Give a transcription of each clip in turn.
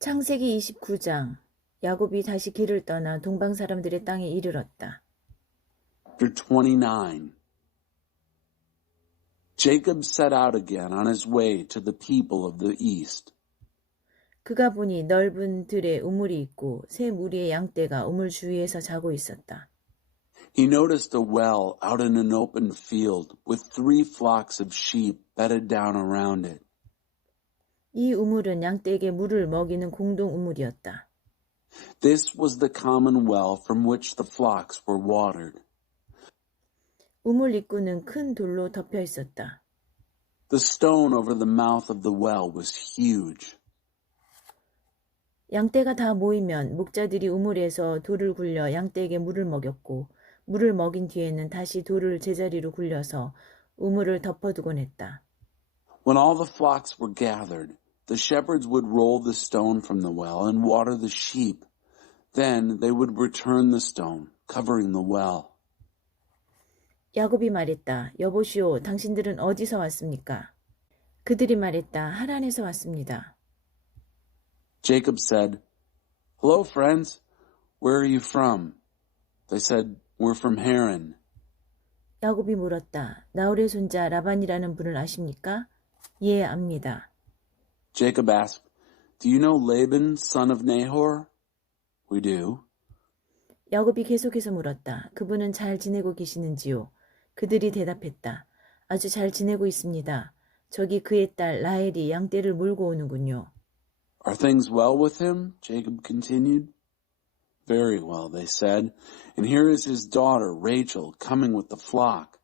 창세기 29장. 야곱이 다시 길을 떠나 동방 사람들의 땅에 이르렀다. Chapter 29 Jacob set out again on his way to the people of the east. 그가 보니 넓은 들에 우물이 있고 새 무리의 양떼가 우물 주위에서 자고 있었다. He noticed a well out in an open field with 3 flocks of sheep bedded down around it. 이 우물은 양떼에게 물을 먹이는 공동 우물이었다. This was the common well from which the flocks were watered. 우물 입구는 큰 돌로 덮여 있었다. The stone over the mouth of the well was huge. 양떼가 다 모이면 목자들이 우물에서 돌을 굴려 양떼에게 물을 먹였고 물을 먹인 뒤에는 다시 돌을 제자리로 굴려서 우물을 덮어두곤 했다. When all the flocks were gathered, the shepherds would roll the stone from the well and water the sheep. Then they would return the stone, covering the well. 야곱이 말했다. 여보시오, 당신들은 어디서 왔습니까? 그들이 말했다. 하란에서 왔습니다. Jacob said, Hello, friends. Where are you from? They said, We're from Haran. 야곱이 물었다. 나홀의 손자 라반이라는 분을 아십니까? 예, 압니다. Jacob asked, Do you know Laban, son of Nahor? We do. 야곱이 계속해서 물었다. 그분은 잘 지내고 계시는지요? 그들이 대답했다. 아주 잘 지내고 있습니다. 저기 그의 딸 라헬이 양떼를 몰고 오는군요. Are things well with him? Jacob continued. Very well, they said. And here is his daughter, Rachel, coming with the flock.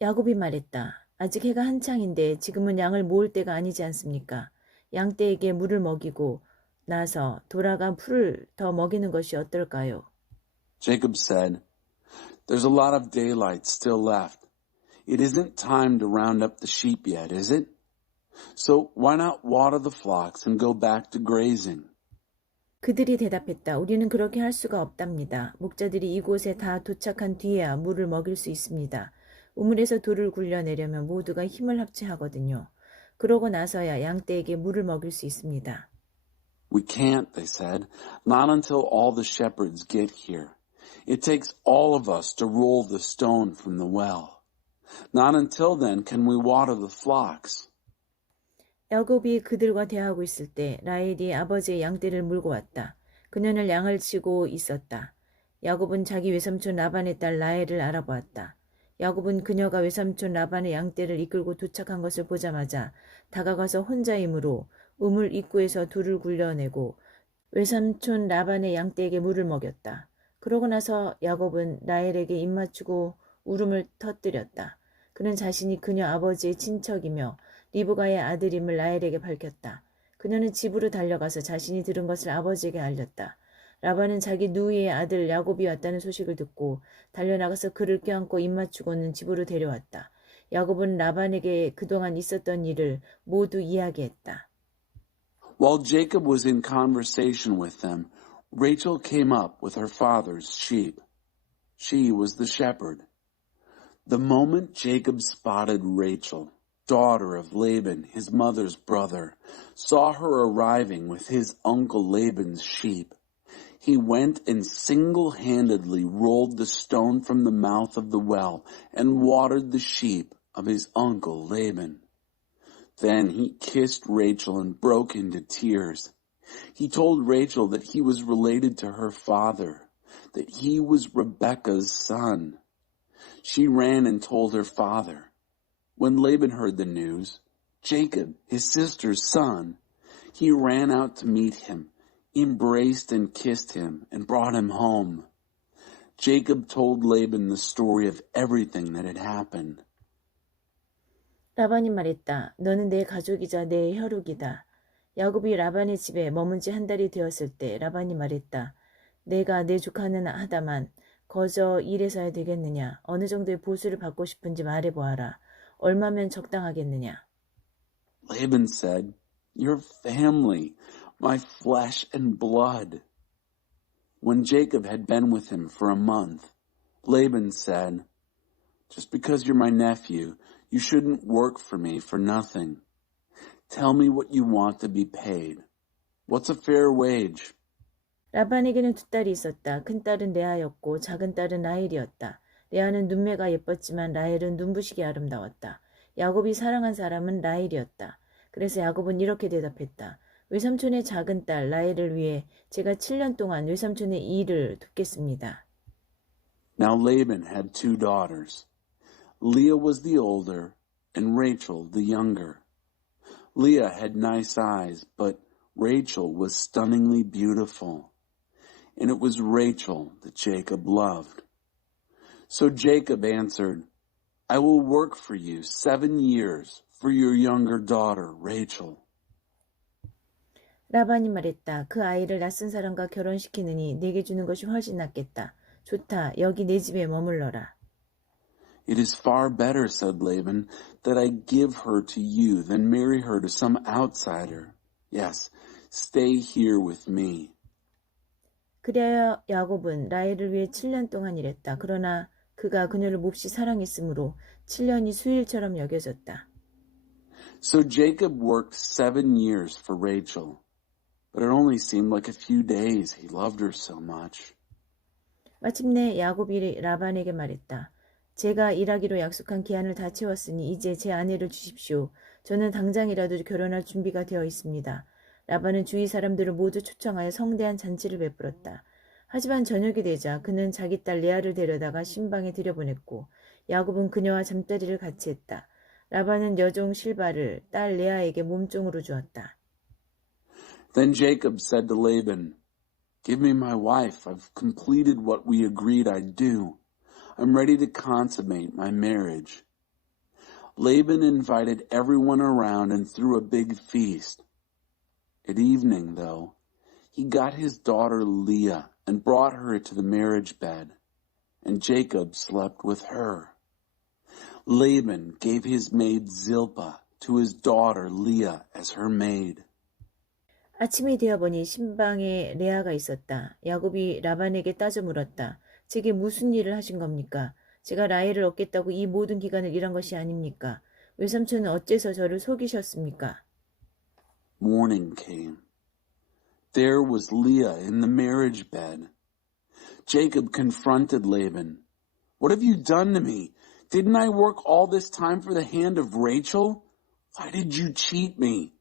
야곱이 말했다. 아직 해가 한창인데 지금은 양을 모을 때가 아니지 않습니까? 양떼에게 물을 먹이고 나서 돌아간 풀을 더 먹이는 것이 어떨까요? Jacob said, There's a lot of daylight still left. It isn't time to round up the sheep yet, is it? So why not water the flocks and go back to grazing? 그들이 대답했다. 우리는 그렇게 할 수가 없답니다. 목자들이 이곳에 다 도착한 뒤에야 물을 먹일 수 있습니다. 우물에서 돌을 굴려내려면 모두가 힘을 합체하거든요. 그러고 나서야 양떼에게 물을 먹일 수 있습니다. We can't, they said, not until all the shepherds get here. It takes all of us to roll the stone from the well. Not until then can we water the flocks. 야곱이 그들과 대화하고 있을 때 라헬이 아버지의 양떼를 물고 왔다. 그녀는 양을 치고 있었다. 야곱은 자기 외삼촌 라반의 딸 라헬을 알아보았다. 야곱은 그녀가 외삼촌 라반의 양떼를 이끌고 도착한 것을 보자마자 다가가서 혼자이므로 우물 입구에서 돌을 굴려내고 외삼촌 라반의 양떼에게 물을 먹였다. 그러고 나서 야곱은 라헬에게 입맞추고 울음을 터뜨렸다. 그는 자신이 그녀 아버지의 친척이며 리브가의 아들임을 라헬에게 밝혔다. 그녀는 집으로 달려가서 자신이 들은 것을 아버지에게 알렸다. 라반은 자기 누이의 아들 야곱이 왔다는 소식을 듣고 달려나가서 그를 껴안고 입맞추고는 집으로 데려왔다. 야곱은 라반에게 그동안 있었던 일을 모두 이야기했다. While Jacob was in conversation with them, Rachel came up with her father's sheep. She was the shepherd. The moment Jacob spotted Rachel, daughter of Laban, his mother's brother, saw her arriving with his uncle Laban's sheep, he went and single-handedly rolled the stone from the mouth of the well and watered the sheep of his uncle Laban. Then he kissed Rachel and broke into tears. He told Rachel that he was related to her father, that he was Rebekah's son. She ran and told her father. When Laban heard the news, Jacob, his sister's son, he ran out to meet him, embraced and kissed him, and brought him home. Jacob told Laban the story of everything that had happened. 라반이 말했다. 너는 내 가족이자 내 혈육이다. 야곱이 라반의 집에 머문 지 한 달이 되었을 때 라반이 말했다. 내가 내 조카는 하다만 거저 일해서야 되겠느냐. 어느 정도의 보수를 받고 싶은지 말해보아라. 얼마면 적당하겠느냐. Laban said, Your family, my flesh and blood. When Jacob had been with him for a month, Laban said, Just because you're my nephew, you shouldn't work for me for nothing. Tell me what you want to be paid. What's a fair wage? 라반에게는 두 딸이 있었다. 큰 딸은 레아였고 작은 딸은 라헬이었다. 레아는 눈매가 예뻤지만 라헬은 눈부시게 아름다웠다. 야곱이 사랑한 사람은 라헬이었다. 그래서 야곱은 이렇게 대답했다. 외삼촌의 작은 딸 라헬을 위해 제가 7년 동안 외삼촌의 일을 돕겠습니다. Now Laban had two daughters. Leah was the older, and Rachel the younger. Leah had nice eyes, but Rachel was stunningly beautiful. And it was Rachel that Jacob loved. So Jacob answered, I will work for you 7 years for your younger daughter, Rachel. 라반이 말했다. 그 아이를 낯선 사람과 결혼시키느니 내게 주는 것이 훨씬 낫겠다. 좋다. 여기 내 집에 머물러라. It is far better, said Laban, that I give her to you than marry her to some outsider. Yes, stay here with me. 그리하여 야곱은 라헬을 위해 7년 동안 일했다. 그러나 그가 그녀를 몹시 사랑했으므로 7년이 수일처럼 여겨졌다. So Jacob worked 7 years for Rachel, but it only seemed like a few days. He loved her so much. 마침내 야곱이 라반에게 말했다. 제가 일하기로 약속한 기한을 다 채웠으니 이제 제 아내를 주십시오. 저는 당장이라도 결혼할 준비가 되어 있습니다. 라반은 주위 사람들을 모두 초청하여 성대한 잔치를 베풀었다. 하지만 저녁이 되자 그는 자기 딸 레아를 데려다가 신방에 들여보냈고 야곱은 그녀와 잠자리를 같이 했다. 라반은 여종 실바를 딸 레아에게 몸종으로 주었다. Then Jacob said to Laban, Give me my wife. I've completed what we agreed I'd do. I'm ready to consummate my marriage. Laban invited everyone around and threw a big feast. At evening, though, he got his daughter Leah and brought her to the marriage bed, and Jacob slept with her. Laban gave his maid Zilpah to his daughter Leah as her maid. 아침이 되어보니 신방에 레아가 있었다. 야곱이 라반에게 따져 물었다. 제게 무슨 일을 하신 겁니까? 제가 라헬을 얻겠다고 이 모든 기간을 일한 것이 아닙니까? 외삼촌은 어째서 저를 속이셨습니까? Morning came. There was Leah in the marriage bed. Jacob confronted Laban. What have you done to me? Didn't I work all this time for the hand of Rachel? Why did you cheat me?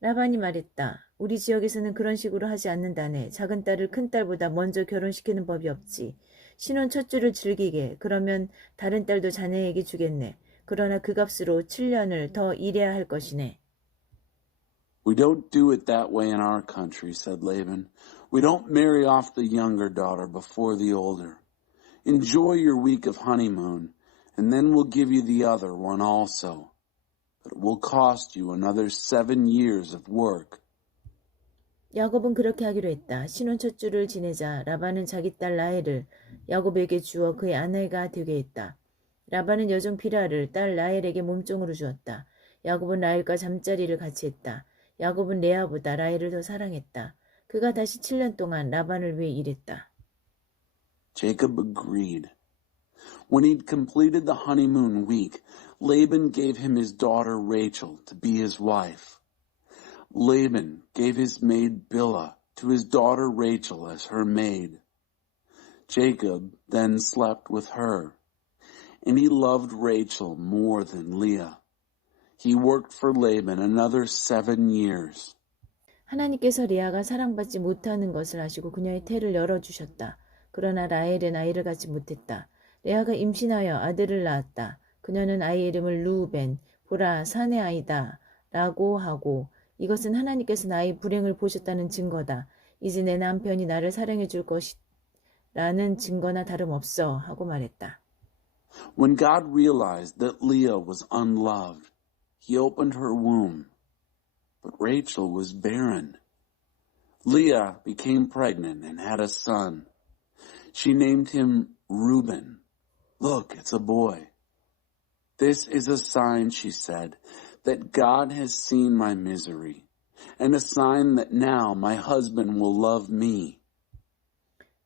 라반이 말했다. 우리 지역에서는 그런 식으로 하지 않는다네. 작은 딸을 큰 딸보다 먼저 결혼시키는 법이 없지. 신혼 첫 주를 즐기게. 그러면 다른 딸도 자네에게 주겠네. 그러나 그 값으로 7년을 더 일해야 할 것이네. We don't do it that way in our country, said Laban. We don't marry off the younger daughter before the older. Enjoy your week of honeymoon, and then we'll give you the other one also. But it will cost you another 7 years of work. 야곱은 그렇게 하기로 했다. 신혼 첫 주를 지내자 라반은 자기 딸 라헬을 야곱에게 주어 그의 아내가 되게 했다. 라반은 여종 비라를 딸 라헬에게 몸종으로 주었다. 야곱은 라헬과 잠자리를 같이 했다. 야곱은 레아보다 라헬을 더 사랑했다. 그가 다시 7년 동안 라반을 위해 일했다. Jacob agreed. When he'd completed the honeymoon week, Laban gave him his daughter Rachel to be his wife. Laban gave his maid Bilhah to his daughter Rachel as her maid. Jacob then slept with her, and he loved Rachel more than Leah. He worked for Laban another 7 years. 하나님께서 레아가 사랑받지 못하는 것을 아시고 그녀의 태를 열어주셨다. 그러나 라헬은 아이를 갖지 못했다. 레아가 임신하여 아들을 낳았다. 그녀는 아이의 이름을 루벤, 보라, 사내 아이다 라고 하고 이것은 하나님께서 나의 불행을 보셨다는 증거다. 이제 내 남편이 나를 사랑해 줄 것이라는 증거나 다름없어 하고 말했다. When God realized that Leah was unloved, he opened her womb. But Rachel was barren. Leah became pregnant and had a son. She named him Reuben. Look, it's a boy. This is a sign, she said, that God has seen my misery, and a sign that now my husband will love me.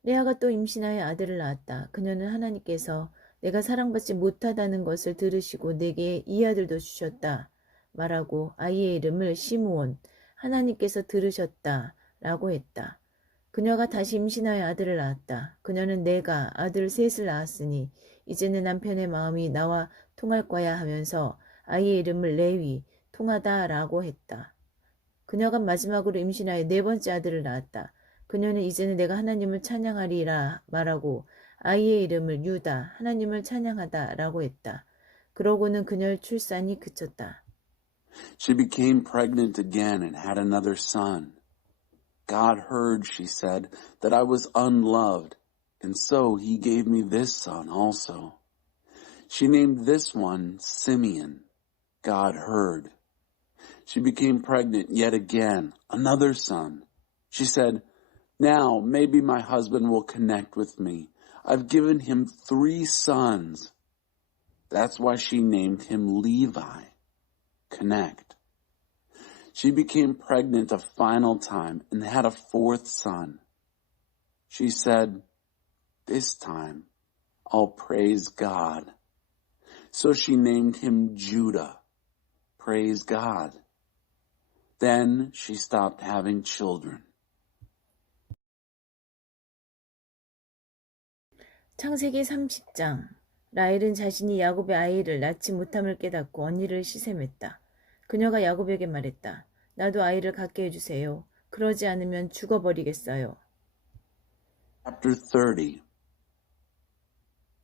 레아가 또 임신하여 아들을 낳았다. 그녀는 하나님께서 내가 사랑받지 못하다는 것을 들으시고 내게 이 아들도 주셨다 말하고 아이의 이름을 시므온, 하나님께서 들으셨다 라고 했다. 그녀가 다시 임신하여 아들을 낳았다. 그녀는 내가 아들 셋을 낳았으니 이제는 남편의 마음이 나와 통할 거야 하면서 아이의 이름을 레위, 통하다 라고 했다. 그녀가 마지막으로 임신하여 네 번째 아들을 낳았다. 그녀는 이제는 내가 하나님을 찬양하리라 말하고 아이의 이름을 유다, 하나님을 찬양하다 라고 했다. 그러고는 그녀의 출산이 그쳤다. She became pregnant again and had another son. God heard, she said, that I was unloved, and so he gave me this son also. She named this one Simeon. God heard. She became pregnant yet again, another son. She said, now maybe my husband will connect with me. I've given him 3 sons. That's why she named him Levi. Connect. She became pregnant a final time and had a 4th son. She said, this time I'll praise God. So she named him Judah. Praise God. Then she stopped having children. 창세기 30장. 라헬은 자신이 야곱의 아이를 낳지 못함을 깨닫고 언니를 시샘했다. 그녀가 야곱에게 말했다. 나도 아이를 갖게 해주세요. 그러지 않으면 죽어버리겠어요. Chapter 30.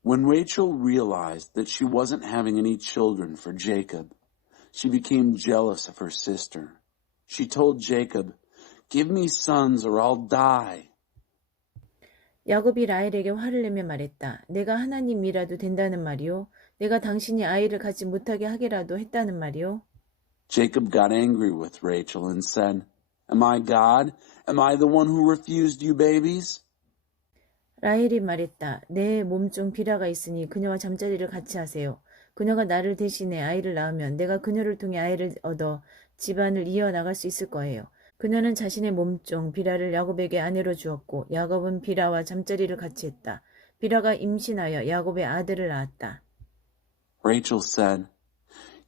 When Rachel realized that she wasn't having any children for Jacob, she became jealous of her sister. She told Jacob, give me sons or I'll die. 야곱이 라헬에게 화를 내며 말했다. 내가 하나님이라도 된다는 말이요? 내가 당신이 아이를 갖지 못하게 하게라도 했다는 말이요? Jacob got angry with Rachel and said, Am I God? Am I the one who refused you babies? 라헬이 말했다. 내 몸중 비라가 있으니 그녀와 잠자리를 같이 하세요. 그녀가 나를 대신해 아이를 낳으면 내가 그녀를 통해 아이를 얻어 집안을 이어나갈 수 있을 거예요. 그녀는 자신의 몸종 비라를 야곱에게 아내로 주었고 야곱은 비라와 잠자리를 같이 했다. 비라가 임신하여 야곱의 아들을 낳았다. Rachel said,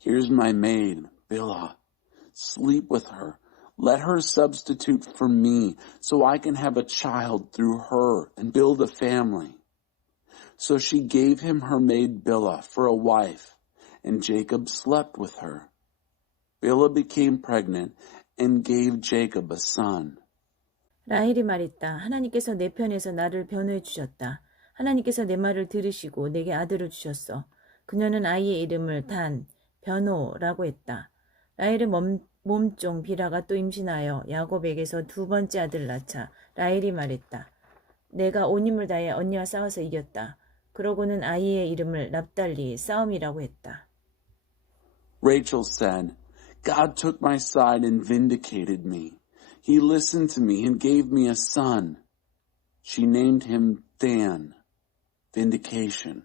Here's my maid, Bilhah. Sleep with her. Let her substitute for me so I can have a child through her and build a family. So she gave him her maid Bilhah for a wife, and Jacob slept with her. Bilhah became pregnant and gave Jacob a son. 라헬이 말했다. 하나님께서 내 편에서 나를 변호해 주셨다. 하나님께서 내 말을 들으시고 내게 아들을 주셨어. 그녀는 아이의 이름을 단, 변호라고 했다. 라헬의 몸종 비라가 또 임신하여 야곱에게서 2번째 아들을 낳자 라헬이 말했다. 내가 온 힘을 다해 언니와 싸워서 이겼다. 그러고는 아이의 이름을 납달리, 싸움이라고 했다. Rachel said, God took my side and vindicated me. He listened to me and gave me a son. She named him Dan, vindication.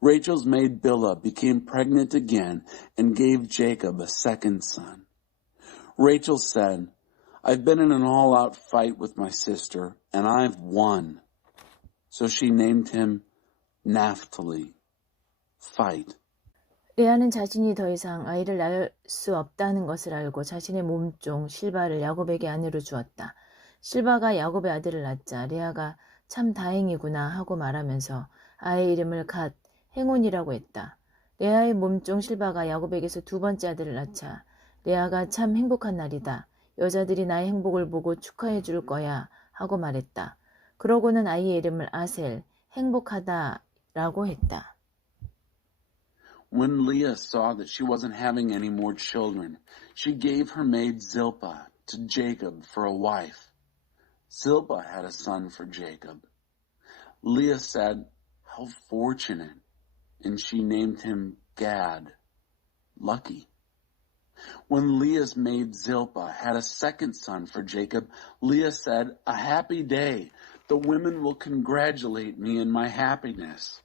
Rachel's maid Bilhah became pregnant again and gave Jacob a second son. Rachel said, I've been in an all-out fight with my sister, and I've won. So she named him Naphtali, fight. 레아는 자신이 더 이상 아이를 낳을 수 없다는 것을 알고 자신의 몸종 실바를 야곱에게 아내로 주었다. 실바가 야곱의 아들을 낳자 레아가 참 다행이구나 하고 말하면서 아이의 이름을 갓, 행운이라고 했다. 레아의 몸종 실바가 야곱에게서 2번째 아들을 낳자 레아가 참 행복한 날이다. 여자들이 나의 행복을 보고 축하해 줄 거야 하고 말했다. 그러고는 아이의 이름을 아셀, 행복하다라고 했다. When Leah saw that she wasn't having any more children, she gave her maid Zilpah to Jacob for a wife. Zilpah had a son for Jacob. Leah said, How fortunate, and she named him Gad, lucky. When Leah's maid Zilpah had a second son for Jacob, Leah said, A happy day. The women will congratulate me in my happiness.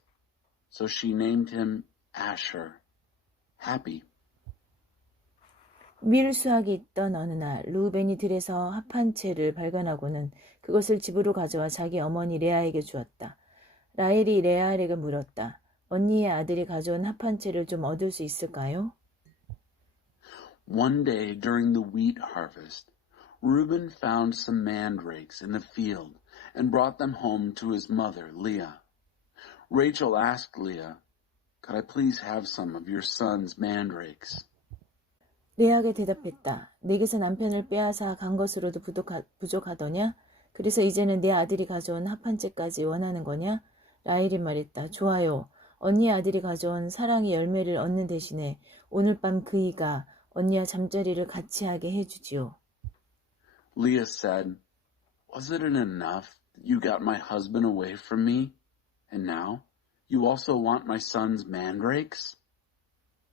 So she named him Asher, happy. 밀수학이 있던 어느 날 루벤이 들에서 합한 채를 발견하고는 그것을 집으로 가져와 자기 어머니 레아에게 주었다. 라헬이 레아에게 물었다. 언니의 아들이 가져온 합한 채를 좀 얻을 수 있을까요? One day during the wheat harvest, Reuben found some mandrakes in the field and brought them home to his mother, Leah. Rachel asked Leah, "Could I please have some of your son's mandrakes?" 레아가 대답했다. 내게서 남편을 빼앗아 간 것으로도 부족하더냐? 그래서 이제는 내 아들이 가져온 합한째까지 원하는 거냐? 라헬이 말했다. 좋아요. 언니의 아들이 가져온 사랑의 열매를 얻는 대신에 오늘 밤 그이가 언니와 잠자리를 같이 하게 해주지요. Leah said, "Wasn't it enough that you got my husband away from me? And now you also want my son's mandrakes?"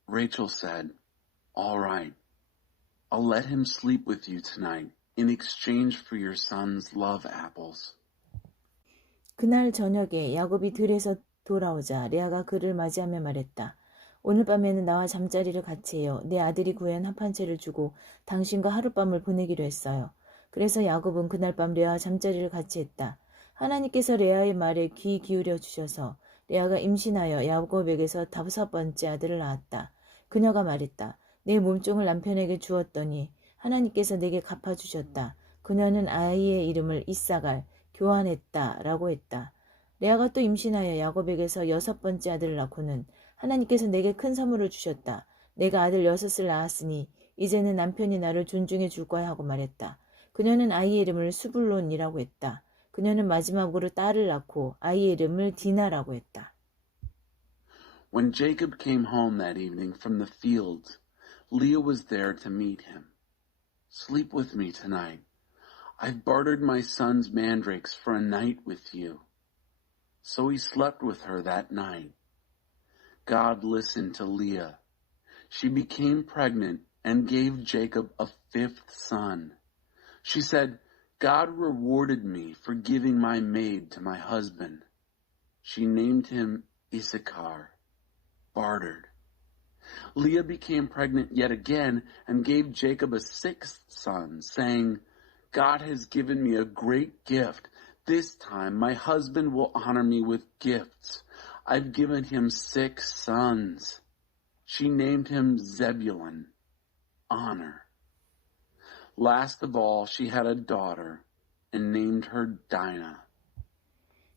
Rachel said, "All right, I'll let him sleep with you tonight in exchange for your son's love apples." 그날 저녁에 야곱이 들에서 돌아오자 레아가 그를 맞이하며 말했다. 오늘 밤에는 나와 잠자리를 같이 해요. 내 아들이 구해온 합한채를 주고 당신과 하룻밤을 보내기로 했어요. 그래서 야곱은 그날 밤 레아와 잠자리를 같이 했다. 하나님께서 레아의 말에 귀 기울여 주셔서 레아가 임신하여 야곱에게서 5번째 아들을 낳았다. 그녀가 말했다. 내 몸종을 남편에게 주었더니 하나님께서 내게 갚아주셨다. 그녀는 아이의 이름을 이사갈, 교환했다 라고 했다. 레아가 또 임신하여 야곱에게서 6번째 아들을 낳고는 하나님께서 내게 큰 선물을 주셨다. 내가 아들 6을 낳았으니 이제는 남편이 나를 존중해 줄 거야 하고 말했다. 그녀는 아이의 이름을 수불론이라고 했다. 그녀는 마지막으로 딸을 낳고 아이의 이름을 디나라고 했다. When Jacob came home that evening from the fields, Leah was there to meet him. "Sleep with me tonight. I've bartered my son's mandrakes for a night with you." So he slept with her that night. God listened to Leah. She became pregnant and gave Jacob a 5th son. She said, "God rewarded me for giving my maid to my husband." She named him Issachar, bartered. Leah became pregnant yet again and gave Jacob a 6th son, saying, "God has given me a great gift. This time my husband will honor me with gifts. I've given him 6 sons." She named him Zebulun, honor. Last of all, she had a daughter and named her Dinah.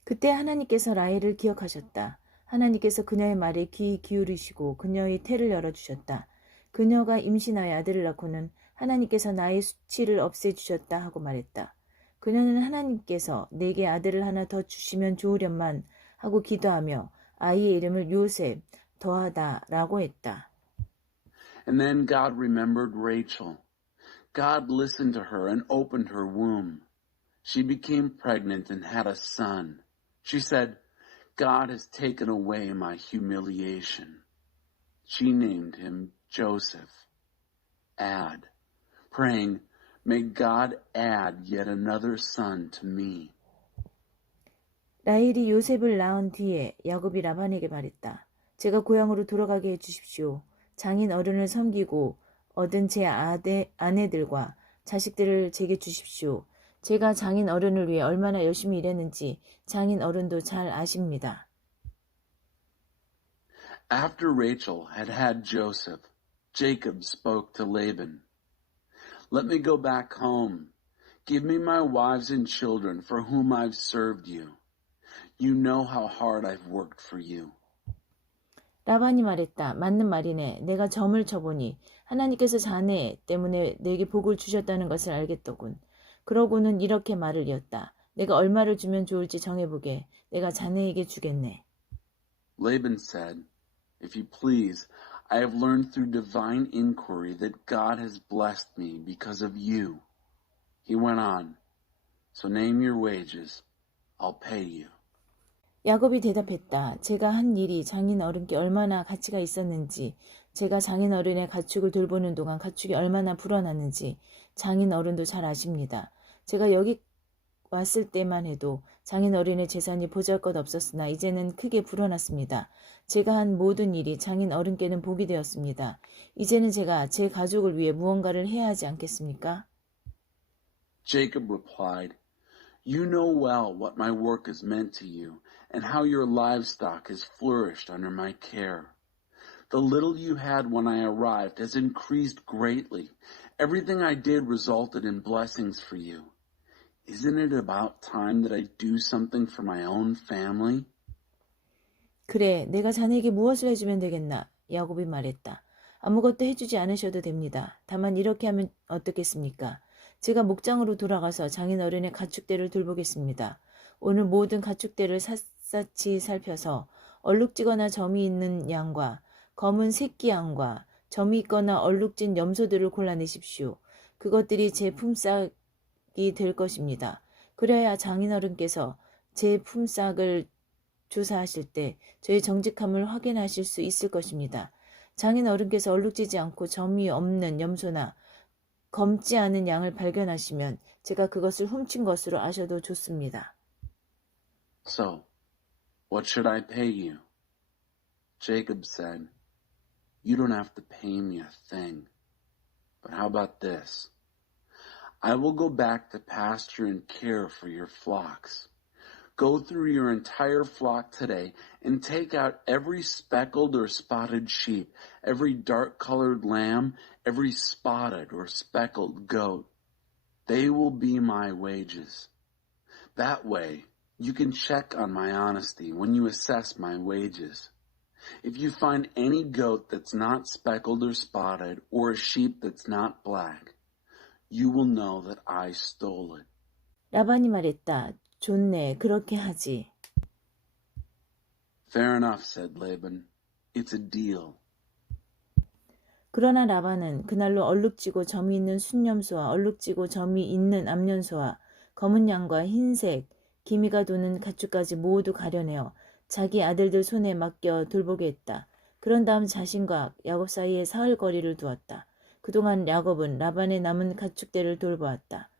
그때 하나님께서 라헬을 기억하셨다. 하나님께서 그녀의 말에 귀 기울이시고 그녀의 태를 열어주셨다. 그녀가 임신하여 아들을 낳고는 하나님께서 나의 수치를 없애주셨다 하고 말했다. 그녀는 하나님께서 내게 아들을 하나 더 주시면 좋으련만 하고 기도하며 아이의 이름을 요셉 더하다라고 했다. And then God remembered Rachel. God listened to her and opened her womb. She became pregnant and had a son. She said, "God has taken away my humiliation." She named him Joseph, add, praying, "May God add yet another son to me." 라헬이 요셉을 낳은 뒤에 야곱이 라반에게 말했다. 제가 고향으로 돌아가게 해주십시오. 장인 어른을 섬기고 얻은 제 아내들과 자식들을 제게 주십시오. 제가 장인 어른을 위해 얼마나 열심히 일했는지 장인 어른도 잘 아십니다. After Rachel had had Joseph, Jacob spoke to Laban. "Let me go back home. Give me my wives and children for whom I've served you. You know how hard I've worked for you." 라반이 말했다. 맞는 말이네. 내가 점을 쳐보니 하나님께서 자네 때문에 내게 복을 주셨다는 것을 알겠더군. 그러고는 이렇게 말을 이었다. 내가 얼마를 주면 좋을지 정해보게. 내가 자네에게 주겠네. Laban said, "If you please, I have learned through divine inquiry that God has blessed me because of you." He went on, "So name your wages. I'll pay you." 야곱이 대답했다. 제가 한 일이 장인 어른께 얼마나 가치가 있었는지, 제가 장인 어른의 가축을 돌보는 동안 가축이 얼마나 불어났는지 장인 어른도 잘 아십니다. 제가 여기 왔을 때만 해도 장인 어른의 재산이 보잘것없었으나 이제는 크게 불어났습니다. 제가 한 모든 일이 장인 어른께는 복이 되었습니다. 이제는 제가 제 가족을 위해 무언가를 해야 하지 않겠습니까? Jacob replied, "You know well what my work has meant to you and how your livestock has flourished under my care. The little you had when I arrived has increased greatly. Everything I did resulted in blessings for you. Isn't it about time that I do something for my own family? 그래, 내가 자네에게 무엇을 해주면 되겠나? 야곱이 말했다. 아무것도 해주지 않으셔도 됩니다. 다만 이렇게 하면 어떻겠습니까? 제가 목장으로 돌아가서 장인어른의 가축대를 돌보겠습니다. 오늘 모든 가축대를 샅샅이 살펴서 얼룩지거나 점이 있는 양과 검은 새끼 양과 점이 있거나 얼룩진 염소들을 골라내십시오. 그것들이 제 품삯이 될 것입니다. 그래야 장인어른께서 제 품삯을 조사하실 때 저의 정직함을 확인하실 수 있을 것입니다. 장인 어른께서 얼룩지지 않고 점이 없는 염소나 검지 않은 양을 발견하시면 제가 그것을 훔친 것으로 아셔도 좋습니다. So, what should I pay you? Jacob said, You don't have to pay me a thing. But how about this? I will go back to pasture and care for your flocks. Go through your entire flock today and take out every speckled or spotted sheep, every dark-colored lamb, every spotted or speckled goat. They will be my wages. That way, you can check on my honesty when you assess my wages. If you find any goat that's not speckled or spotted, or a sheep that's not black, you will know that I stole it. 라반이 말했다. 좋네, 그렇게 하지. Fair enough, said Laban. It's a deal. 그러나 라반은 그날로 얼룩지고 점이 있는 순염소와 얼룩지고 점이 있는 암염소와 검은 양과 흰색, 기미가 도는 가축까지 모두 가려내어 자기 아들들 손에 맡겨 돌보게 했다. 그런 다음 자신과 야곱 사이에 사흘 거리를 두었다. 그동안 야곱은 라반의 남은 가축들을 돌보았다.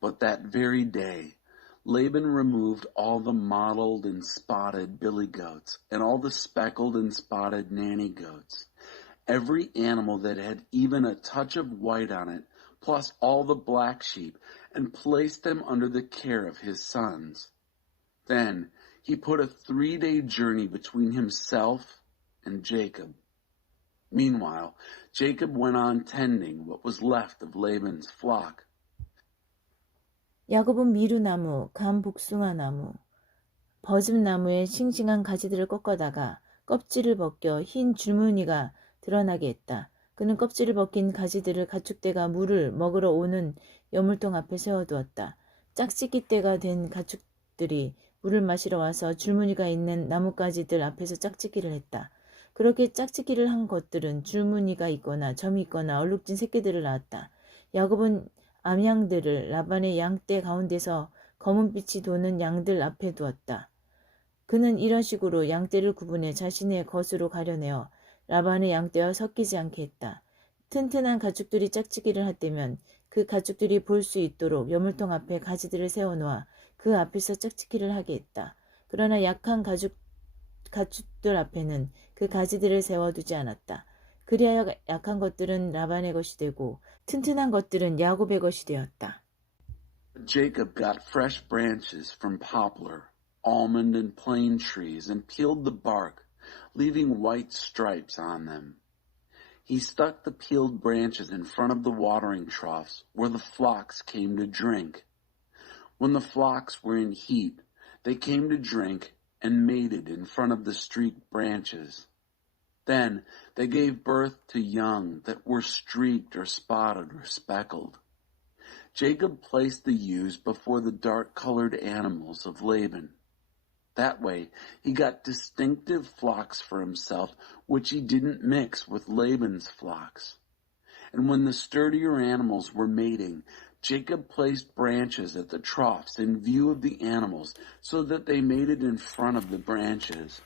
But that very day, Laban removed all the mottled and spotted billy goats and all the speckled and spotted nanny goats, every animal that had even a touch of white on it, plus all the black sheep, and placed them under the care of his sons. Then he put a 3-day journey between himself and Jacob. Meanwhile, Jacob went on tending what was left of Laban's flock. 야곱은 미루나무, 감복숭아나무, 버즘나무의 싱싱한 가지들을 꺾어다가 껍질을 벗겨 흰 줄무늬가 드러나게 했다. 그는 껍질을 벗긴 가지들을 가축대가 물을 먹으러 오는 여물통 앞에 세워두었다. 짝짓기 때가 된 가축들이 물을 마시러 와서 줄무늬가 있는 나뭇가지들 앞에서 짝짓기를 했다. 그렇게 짝짓기를 한 것들은 줄무늬가 있거나 점이 있거나 얼룩진 새끼들을 낳았다. 야곱은 암양들을 라반의 양떼 가운데서 검은빛이 도는 양들 앞에 두었다. 그는 이런 식으로 양떼를 구분해 자신의 것으로 가려내어 라반의 양떼와 섞이지 않게 했다. 튼튼한 가축들이 짝짓기를 할 때면 그 가축들이 볼 수 있도록 여물통 앞에 가지들을 세워놓아 그 앞에서 짝짓기를 하게 했다. 그러나 약한 가축들 앞에는 그 가지들을 세워두지 않았다. 그리하여 약한 것들은 라반의 것이 되고 튼튼한 것들은 야곱의 것이 되었다. Jacob got fresh branches from poplar, almond and plane trees and peeled the bark, leaving white stripes on them. He stuck the peeled branches in front of the watering troughs where the flocks came to drink. When the flocks were in heat, they came to drink and mated in front of the streaked branches. Then they gave birth to young that were streaked or spotted or speckled. Jacob placed the ewes before the dark-colored animals of Laban. That way, he got distinctive flocks for himself, which he didn't mix with Laban's flocks. And when the sturdier animals were mating, Jacob placed branches at the troughs in view of the animals so that they mated in front of the branches.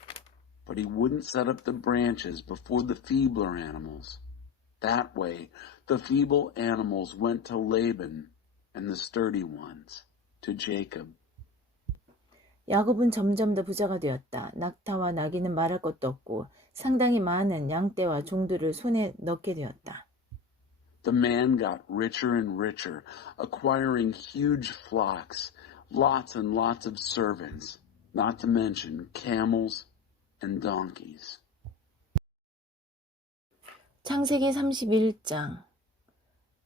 But he wouldn't set up the branches before the feebler animals. That way, the feeble animals went to Laban and the sturdy ones to Jacob. 야곱은 점점 더 부자가 되었다. 낙타와 나귀는 말할 것도 없고 상당히 많은 양떼와 종들을 손에 넣게 되었다. The man got richer and richer, acquiring huge flocks, lots and lots of servants, not to mention camels and donkeys. 창세기 31장.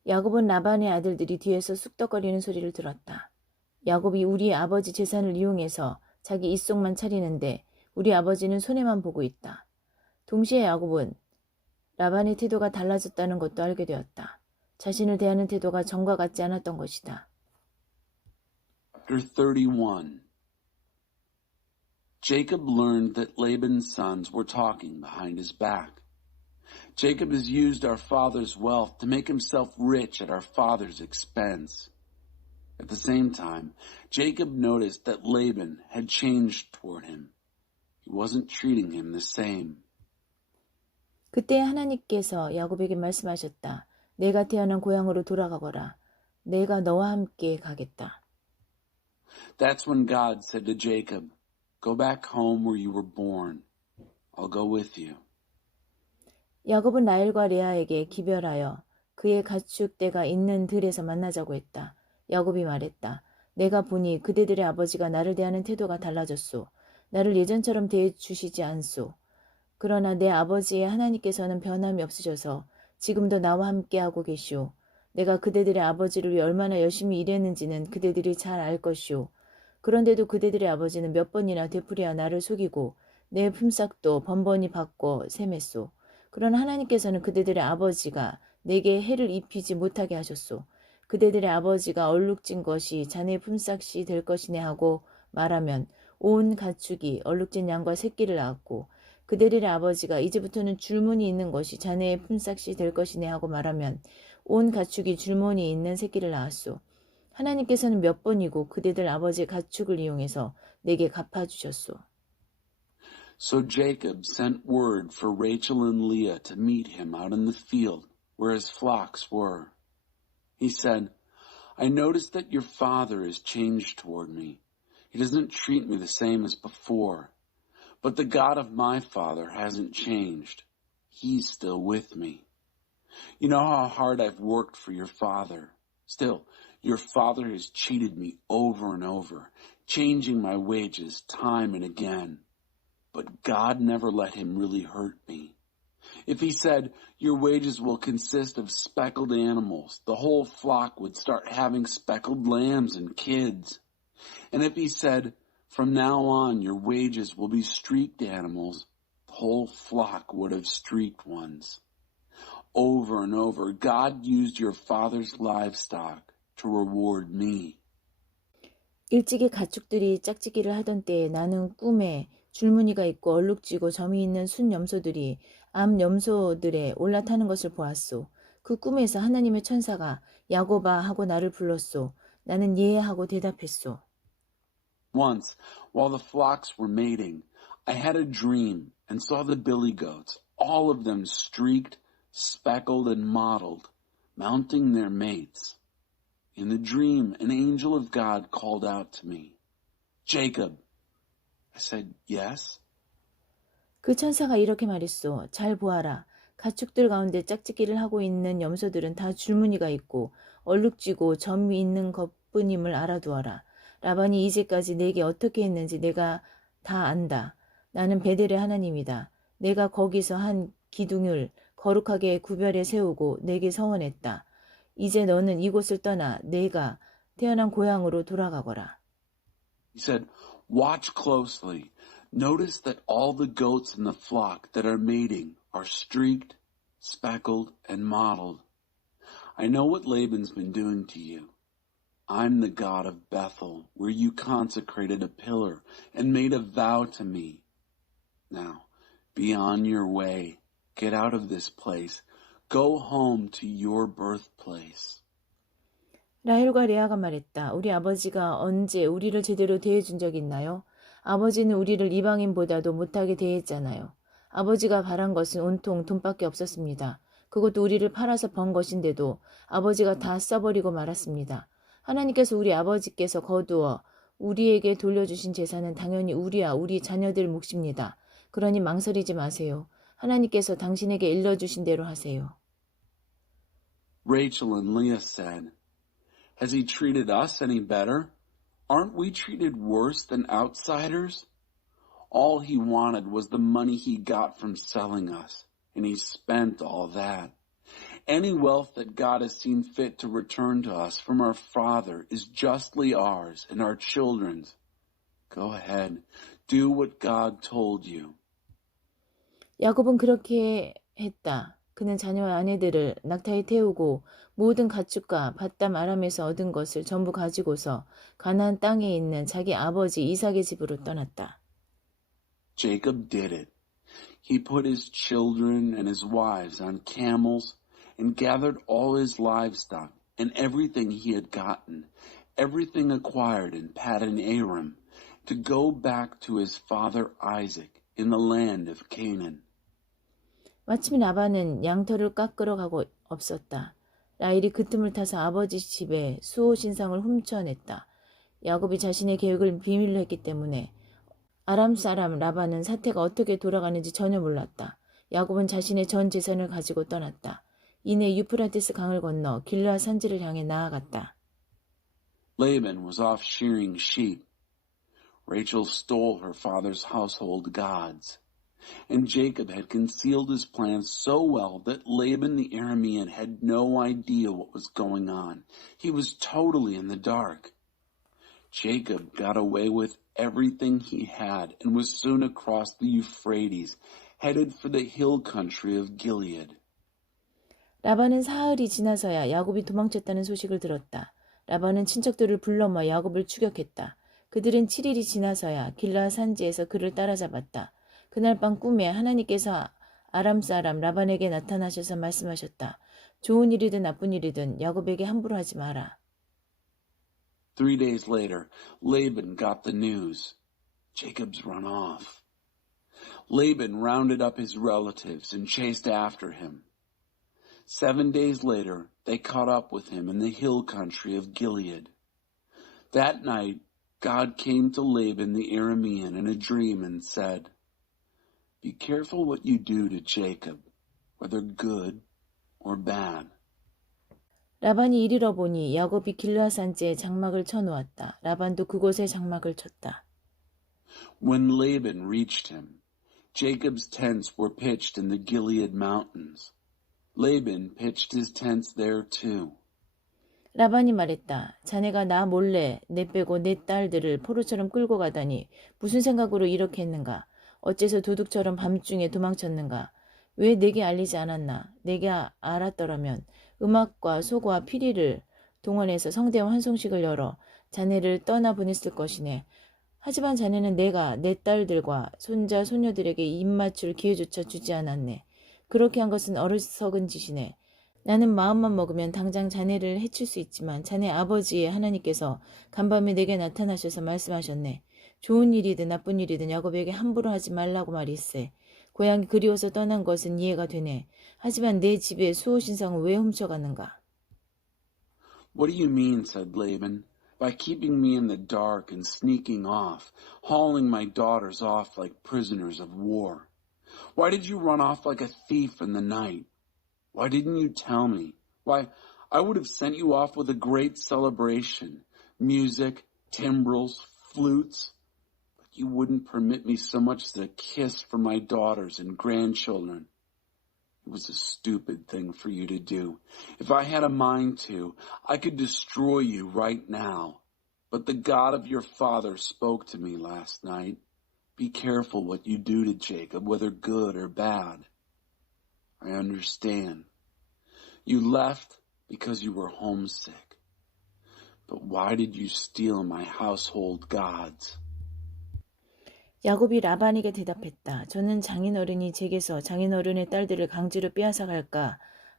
야곱은 라반의 아들들이 뒤에서 쑥덕거리는 소리를 들었다. 야곱이 우리 아버지 재산을 이용해서 자기 입속만 차리는데 우리 아버지는 손해만 보고 있다. 동시에 야곱은 라반의 태도가 달라졌다는 것도 알게 되었다. 자신을 대하는 태도가 전과 같지 않았던 것이다. Chapter 31. Jacob learned that Laban's sons were talking behind his back. Jacob has used our father's wealth to make himself rich at our father's expense. At the same time, Jacob noticed that Laban had changed toward him. He wasn't treating him the same. 그때 하나님께서 야곱에게 말씀하셨다. 내가 태어난 고향으로 돌아가거라. 내가 너와 함께 가겠다. That's when God said to Jacob, "Go back home where you were born. I'll go with you." 야곱은 라헬과 레아에게 기별하여 그의 가축대가 있는 들에서 만나자고 했다. 야곱이 말했다. 내가 보니 그대들의 아버지가 나를 대하는 태도가 달라졌소. 나를 예전처럼 대해주시지 않소. 그러나 내 아버지의 하나님께서는 변함이 없으셔서 지금도 나와 함께하고 계시오. 내가 그대들의 아버지를 위해 얼마나 열심히 일했는지는 그대들이 잘 알 것이오. 그런데도 그대들의 아버지는 몇 번이나 되풀이하여 나를 속이고 내 품삯도 번번이 받고 셈했소. 그러나 하나님께서는 그대들의 아버지가 내게 해를 입히지 못하게 하셨소. 그대들의 아버지가 얼룩진 것이 자네의 품삯이 될 것이네 하고 말하면 온 가축이 얼룩진 양과 새끼를 낳았고 그대들의 아버지가 이제부터는 줄무늬 있는 것이 자네의 품삯이 될 것이네 하고 말하면 온 가축이 줄무늬 있는 새끼를 낳았소. 하나님께서는 몇 번이고 그대들 아버지의 가축을 이용해서 내게 갚아주셨소. So Jacob sent word for Rachel and Leah to meet him out in the field where his flocks were. He said, "I noticed that your father has changed toward me. He doesn't treat me the same as before. But the God of my father hasn't changed. He's still with me. You know how hard I've worked for your father. Still, your father has cheated me over and over, changing my wages time and again. But God never let him really hurt me. If he said, 'Your wages will consist of speckled animals,' the whole flock would start having speckled lambs and kids. And if he said, 'From now on your wages will be streaked animals,' the whole flock would have streaked ones. Over and over, God used your father's livestock to reward me." 일찍이 가축들이 짝짓기를 하던 때에 나는 꿈에 줄무늬가 있고 얼룩지고 점이 있는 순 염소들이 암 염소들에 올라타는 것을 보았소. 그 꿈에서 하나님의 천사가 야곱아 하고 나를 불렀소. 나는 예 하고 대답했소. Once, while the flocks were mating, I had a dream and saw the billy goats, all of them streaked, speckled, and mottled, mounting their mates. In the dream, an angel of God called out to me, "Jacob." I said, "Yes." 그 천사가 이렇게 말했소. 잘 보아라. 가축들 가운데 짝짓기를 하고 있는 염소들은 다 줄무늬가 있고 얼룩지고 점이 있는 것뿐임을 알아두어라. 라반이 이제까지 내게 어떻게 했는지 내가 다 안다. 나는 베델의 하나님이다. 내가 거기서 한 기둥을 거룩하게 구별해 세우고 내게 서원했다. 이제 너는 이곳을 떠나 내가 태어난 고향으로 돌아가거라. He said, "Watch closely. Notice that all the goats in the flock that are mating are streaked, speckled, and mottled. I know what Laban's been doing to you. I'm the God of Bethel, where you consecrated a pillar and made a vow to me. Now, be on your way. Get out of this place. Go home to your birthplace." 라헬과 레아가 말했다. 우리 아버지가 언제 우리를 제대로 대해준 적이 있나요? 아버지는 우리를 이방인보다도 못하게 대했잖아요. 아버지가 바란 것은 온통 돈밖에 없었습니다. 그것도 우리를 팔아서 번 것인데도 아버지가 다 써버리고 말았습니다. 하나님께서 우리 아버지께서 거두어 우리에게 돌려주신 재산은 당연히 우리와 우리 자녀들 몫입니다. 그러니 망설이지 마세요. 하나님께서 당신에게 일러주신 대로 하세요. Rachel and Leah said, "Has he treated us any better? Aren't we treated worse than outsiders? All he wanted was the money he got from selling us, and he spent all that. Any wealth that God has seen fit to return to us from our Father is justly ours and our children's. Go ahead, do what God told you. 야곱은 그렇게 했다. 그는 자녀와 아내들을 낙타에 태우고 모든 가축과 밭담 아람에서 얻은 것을 전부 가지고서 가나안 땅에 있는 자기 아버지 이삭의 집으로 떠났다. Jacob did it. He put his children and his wives on camels and gathered all his livestock and everything he had gotten, everything acquired in Paddan Aram, to go back to his father Isaac in the land of Canaan. 마침 라반은 양털을 깎으러 가고 없었다. 라헬이 그 틈을 타서 아버지 집에 수호 신상을 훔쳐냈다. 야곱이 자신의 계획을 비밀로 했기 때문에 아람 사람 라반은 사태가 어떻게 돌아가는지 전혀 몰랐다. 야곱은 자신의 전 재산을 가지고 떠났다. 이내 유프라테스 강을 건너 길르앗 산지를 향해 나아갔다. Laban was off shearing sheep. Rachel stole her father's household gods. And Jacob had concealed his plans so well that Laban the Aramean had no idea what was going on. He was totally in the dark. Jacob got away with everything he had and was soon across the Euphrates, headed for the hill country of Gilead. 라반은 사흘이 지나서야 야곱이 도망쳤다는 소식을 들었다. 라반은 친척들을 불러 모아 야곱을 추격했다. 그들은 7일이 지나서야 길르앗 산지에서 그를 따라잡았다. 그날 밤 꿈에 하나님께서 아람 사람 라반에게 나타나셔서 말씀하셨다. 좋은 일이든 나쁜 일이든 야곱에게 함부로 하지 마라. 3 days later, Laban got the news. Jacob's run off. Laban rounded up his relatives and chased after him. 7 days later, they caught up with him in the hill country of Gilead. That night, God came to Laban the Aramean in a dream and said, Be careful what you do to Jacob, whether good or bad. 라반이 이르러 보니 야곱이 길르앗 산지에 장막을 쳐놓았다. 라반도 그곳에 장막을 쳤다. When Laban reached him, Jacob's tents were pitched in the Gilead mountains. Laban pitched his tents there too. 라반이 말했다. 자네가 나 몰래 내 빼고 내 딸들을 포로처럼 끌고 가다니 무슨 생각으로 이렇게 했는가? 어째서 도둑처럼 밤중에 도망쳤는가? 왜 내게 알리지 않았나? 내게 알았더라면 음악과 소고와 피리를 동원해서 성대한 환송식을 열어 자네를 떠나보냈을 것이네. 하지만 자네는 내가 내 딸들과 손자 소녀들에게 입맞출 기회조차 주지 않았네. 그렇게 한 것은 어리석은 짓이네. 나는 마음만 먹으면 당장 자네를 해칠 수 있지만 자네 아버지의 하나님께서 간밤에 내게 나타나셔서 말씀하셨네. 좋은 일이든 나쁜 일이든 야곱에게 함부로 하지 말라고 말일세. 고향이 그리워서 떠난 것은 이해가 되네. 하지만 내 집에 수호신상을 왜 훔쳐갔는가? What do you mean, said Laban, by keeping me in the dark and sneaking off, hauling my daughters off like prisoners of war? Why did you run off like a thief in the night? Why didn't you tell me? Why, I would have sent you off with a great celebration, music, timbrels, flutes. But you wouldn't permit me so much as a kiss for my daughters and grandchildren. It was a stupid thing for you to do. If I had a mind to, I could destroy you right now. But the God of your father spoke to me last night. Be careful what you do to Jacob, whether good or bad. I understand. You left because you were homesick. But why did you steal my household gods? 야곱이 라반에게 대답했다. 저는 장인어른이 제게서 장인어른의 딸들을 강제로 빼앗아 갈까